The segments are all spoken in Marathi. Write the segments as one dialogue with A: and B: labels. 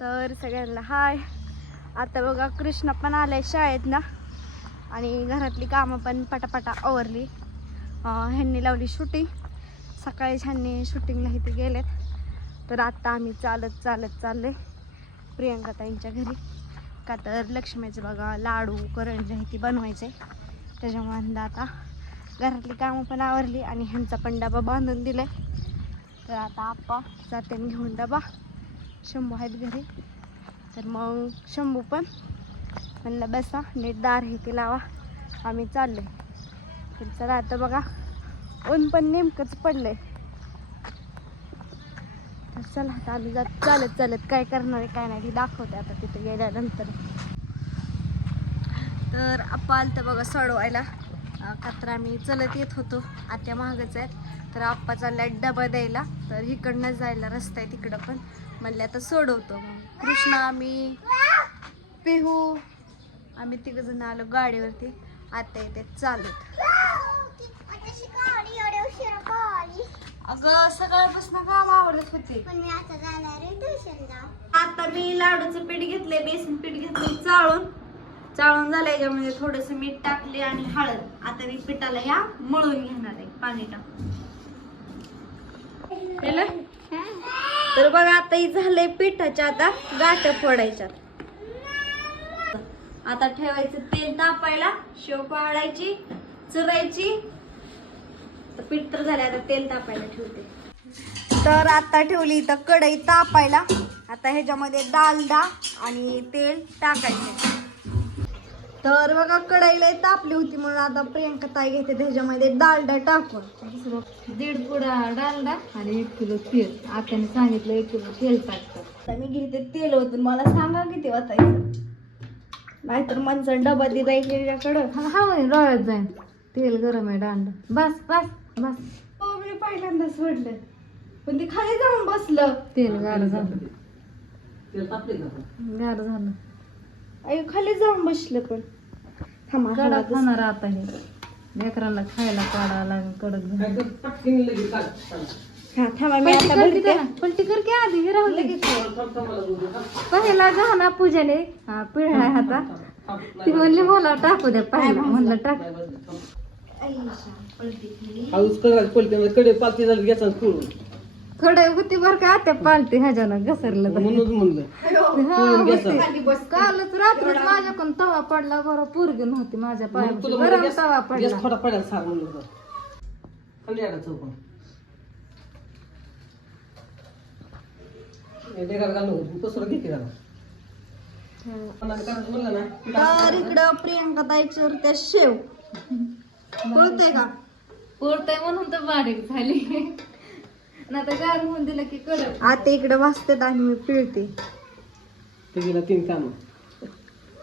A: तर सगळ्यांना हाय. आता बघा कृष्ण पण आलाय शाळेत ना आणि घरातली कामं पण पटापटा आवरली. ह्यांनी लावली शूटिंग सकाळी ह्यांनी शूटिंगला इथे गेलेत. तर आत्ता आम्ही चालत चालत चालले प्रियंका ताईंच्या घरी. का तर लक्ष्मीचं बघा लाडू करंजा ती बनवायचे त्याच्यामुळे म्हणलं आता घरातली कामं पण आवरली आणि ह्यांचा पण डबा बांधून दिलाय. तर आता आप्पा जाते आणि घेऊन डबा. शंभू आहेत घरी. तर मग शंभू पण म्हणलं बसा नीट दार हे ते लावा. आम्ही चाललोय. तर चला आता बघा ऊन पण नेमकंच पडलंय. तर चला आता आम्ही जात चालत चालत काय करणार आहे काय नाही ती दाखवते आता तिथे गेल्यानंतर. तर आप्पा आलं तर बघा सोडवायला. कात्र का तर आम्ही चलत येत होतो. आत्या महागच आहेत. तर आप्पा चाललाय डबा द्यायला तर इकडनं जायला रस्ता आहे तिकडं पण. म्हणले आता सोडवतो. मग कृष्णा आम्ही पेहू आम्ही तिघ जण आलो गाडीवरती. आता येते चालत. अगं सकाळपासून काम आवडत होते. आता मी लाडूचं पीठ घेतलंय बेसन पीठ घेतलंय चाळून. चाळून झालं याच्यामध्ये म्हणजे थोडस मीठ टाकले आणि हळद. आता मी पिठाला या मळून घेणार आहे पाणी टाकून. केलं? तर बघा आता ही झालंय पिठाच्या आता गाठ फोडायच्या. आता ठेवायचं तेल तापायला शेव पाळायची चुरायची. तर पीठ तर झाले आता तेल तापायला ठेवते. तर आता ठेवली इथं कढई तापायला. आता ह्याच्यामध्ये डालडा आणि तेल टाकायचे. तर बघा कढईला तापली होती म्हणून आता प्रियंका ताई घेते त्याच्यामध्ये डालडा टाकून.
B: दीड पुडा डालडा आणि एक किलो तेल. आत्याने सांगितलं एक किलो तेल टाकतात
A: आता मी घेते तेल होतं मला सांगा किती वाचायचं नाहीतर माणसं डबा दिला त्याच्याकडं
B: हा हा म्हणे डोळ्यात जाईन. तेल गरम आहे डालडा. बस बस बस.
A: हो मी पहिल्यांदाच सोडलं पण ते खाली जाऊन बसलं.
B: तेल गार झालं. गार झालं.
A: आई खाली जाऊन बसलं पण. थांबा थांबा
B: खाणार आता हे. लेकरांना खायला काढावं लागेल कडक झालं.
A: हा थांबा मी
B: पलटी
A: आता
B: कर की
A: भरते
B: त्याला, पलटी कर की आधी हे राहू दे. पहिला घाना पूजाने हा पिढा हाता ती म्हणली मला टाकू द्या पहिला. म्हणलं टाक.
C: हाऊस करायला पलते कडे पालती झाली घ्यायचा
B: कडे होती बर का त्या पालती ह्याच्यानं घसरलं तर.
C: म्हणूनच म्हणलं.
B: हा. कालच रात्रीच माझ्याकडून तवा पडला बरं पोरगी नव्हती माझ्या पायामध्ये
C: तुला म्हणलं
B: तवा
C: गॅस
B: पडला.
C: गॅस थोडा पडायला सार म्हणलं होतं खाली आला चौकन. ढेगाला घालून होतं. पसरं घेते घाला मला करायचं म्हणलं ना
A: तर इकडं प्रियंका त्या शेव. कळतंय का?
B: पोरतय म्हणून तर बारीक झाली. ना तर गार होऊन दिलं की कडक
A: आता इकडं वाजतात आणि मी पिळते.
C: ते गेला तीन कामं.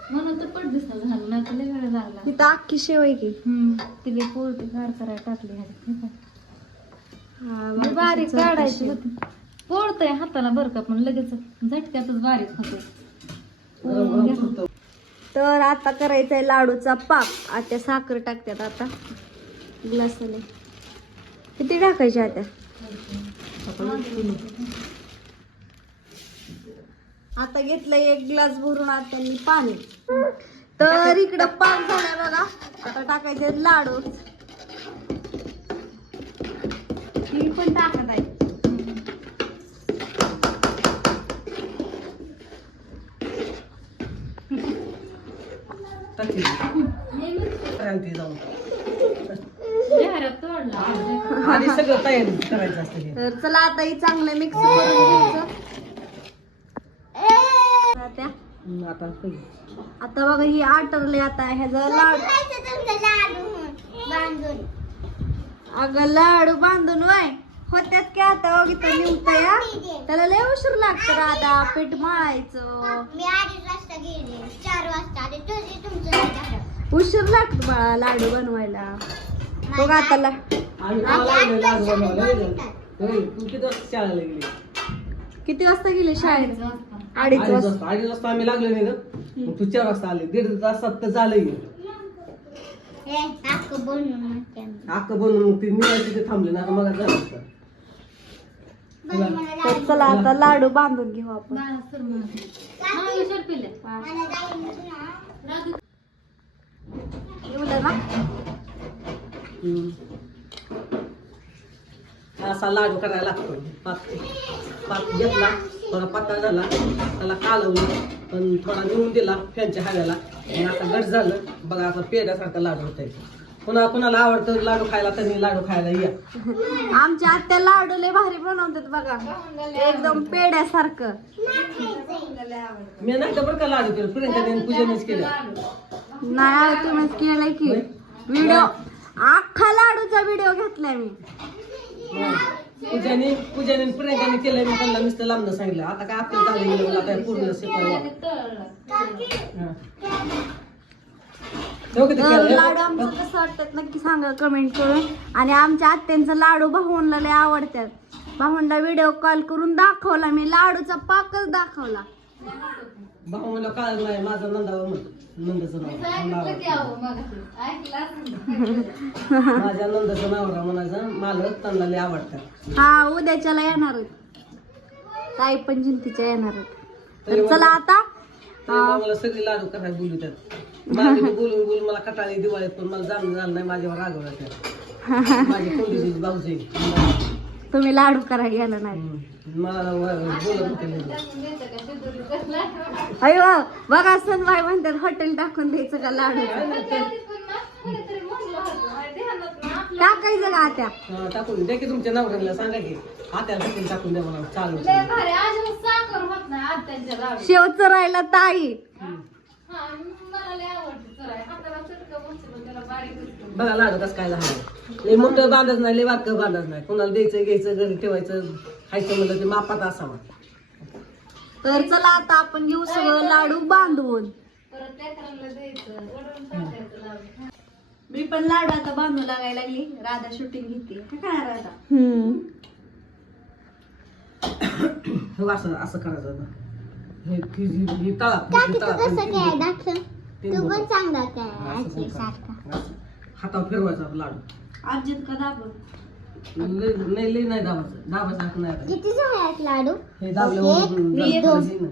B: म्हणून तर पट दिसत झालं ना तर लय वेळ लागला.
A: तिथं अख्खी शेव आहे की.
B: हम्म तिला पोरती गार करायला टाकली ह्याच्यात.
A: हा,
B: मी बारीक काढायची होती. पोळतय हाताला बरं का पण लगेच झटक्यातच बारीक होते.
A: तर आता करायचा आहे लाडूचा पाक. आता साखर टाकतात आता. ग्लासाने किती टाकायचे आता? आता घेतलं एक ग्लास भरून आता त्यांनी पाणी. तर इकडं पाक झालाय बघा. आता टाकायचे लाडू. ती पण टाकत आहे
C: जाऊन. आणि सगळं तयारी करायचं असतं हे.
A: तर चला आता ही चांगलं मिक्स करून घ्यायचं. आता?
C: हम्म, आता सगळं.
A: आता बघा ही आटरले आता ह्याचा लाडू अगं लाडू बांधून वय. होत्यात की आता बघितलं निघतं या त्याला लय उशीर लागतं राधा पीठ मळायचं.
D: मी अडीच वाजता गेले चार वाजता आले तुझे तुमचं नाही झालं.
A: उशीर लागतो बाळा लाडू बनवायला. बघ आता ला-
C: आम्ही काल लागलो लाडू बनवायला, होय गं? होय, तू किती वाजता शाळेला गेली?
A: किती वाजता गेले शाळेत अडीच वाजता.
C: अडीच वाजता. आम्ही लागलो नाही ना. मग तू चार वाजता आले. दीड तासात तर
D: हे आम्ही.
C: अक्क बनवून मग ती निघायची ते थांबले ना मग झालं.
A: तर चला आता लाडू बांधून घेऊ आपण. एवढं ना.
C: असा लाडू करायला लागतो पात पात घेतला थोडा पातळ झाला त्याला कालवलं पण थोडा नेऊन दिला फॅनच्या हव्याला आणि आता गट झालं. बघा आता पेड्यासारखा लाडू होत पुन्हा कुणाला आवडतं लाडू खायला त्यांनी लाडू खायला या.
A: आमच्या आत्या लाडू लय भारी बनवतात बघा. एकदम पेड्यासारखं.
C: मी नाही तर बरं का लाडू केलं. प्रियंका पूजेनेच केलं.
A: नाही तुम्हीच केलंय की. व्हिडिओ अख्खा लाडूचा व्हिडिओ घेतलाय मी.
C: पूजाने पूजाने प्रियंकाने केलंय मी त्यांना नुसतं लांबनं सांगितलं. आता काय आपल्याला चांगलं गेलं मला काय पूर्ण
A: तर
C: केलं?
A: लाडू आमचं कसं वाटतात नक्की सांगा कमेंट करून. आणि आमच्या आत्यांचं लाडू भाऊनला लय आवडतात. भाऊनला व्हिडिओ कॉल करून दाखवला मी. लाडूचा पाकच दाखवला.
C: भाऊ म्हणलं काय नाही माझं नंदावर म्हण नंदाचं नाव. माझ्या नंदाचं नाव म्हणायचं मालक त्यांना लय आवडतात.
A: हा उद्याच्याला येणार आहेत. ताई पण जिंतीच्या येणार आहेत.
C: तरी
A: तर चला आता
C: तरी मला सगळी लाडू करायला बोलू त्यात माझे बोलून बोलून मला कटाळी दिवाळीत पण मला जाणं झालं नाही माझ्यावर रागवलं त्या. माझी कोंडीची भाऊजी
A: तुम्ही लाडू करायला गेला नाही.
C: मला.
A: अयो बघा सनबाई म्हणतात हॉटेल टाकून द्यायचं का लाडू? टाकायचं का आता
C: हा, टाकून द्या की तुमच्या नवऱ्याला सांगा की. आत्याला टाकून टाकून द्या मला चालू
A: शेव चरायला ताई.
C: बघा लाडू कसं काय लहान लय मोठं बांधत नाही लय बारकं बांधत नाही. कोणाला द्यायचं घ्यायचं घरी ठेवायचं खायचं म्हणलं ते मापात असावा.
A: तर चला आता आपण घेऊ सगळं लाडू बांधून. मी पण लाडू आता बांधू लागायला लागली. राधा शूटिंग घेते. काय राधा?
C: हे असं असं करायचं. हे ती- ही- तळा
D: पण
C: असं
D: काय सारखा.
C: हातावर फिरवायचा लाडू.
A: अर्जित का
C: लय लय नाही दाबायचं. दाबायचं हात नाही आता.
D: किती लाडू?
C: हे
D: एक,
C: ना.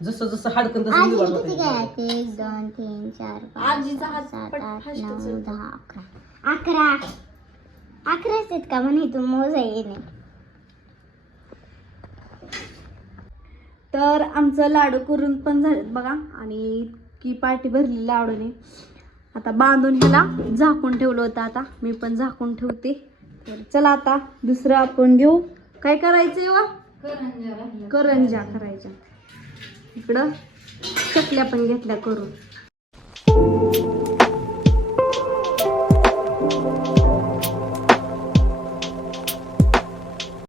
C: जसं जसं हाडकन तसं
D: आज
C: निवड
D: किती
C: होते.
D: काय आहेत एक दोन तीन चार पाच
A: आजीचा हात
D: सात
A: पट
D: आठ
A: फास्ट
D: नऊ
A: चालतो.
D: दहा अकरा. अकरा. अकराच आहेत का म्हणे? तू मोज नाही.
A: तर आमचं लाडू करून पण झालेत बघा. आणि इतकी पार्टी भरली लाडूने. आता बांधून ह्याला झाकून ठेवलं होतं आता. मी पण झाकून ठेवते. तर चला आता दुसरं आपण घेऊ. काय करायचंय वा करंजा करायच्या. इकडं चकल्या पण घेतल्या करून.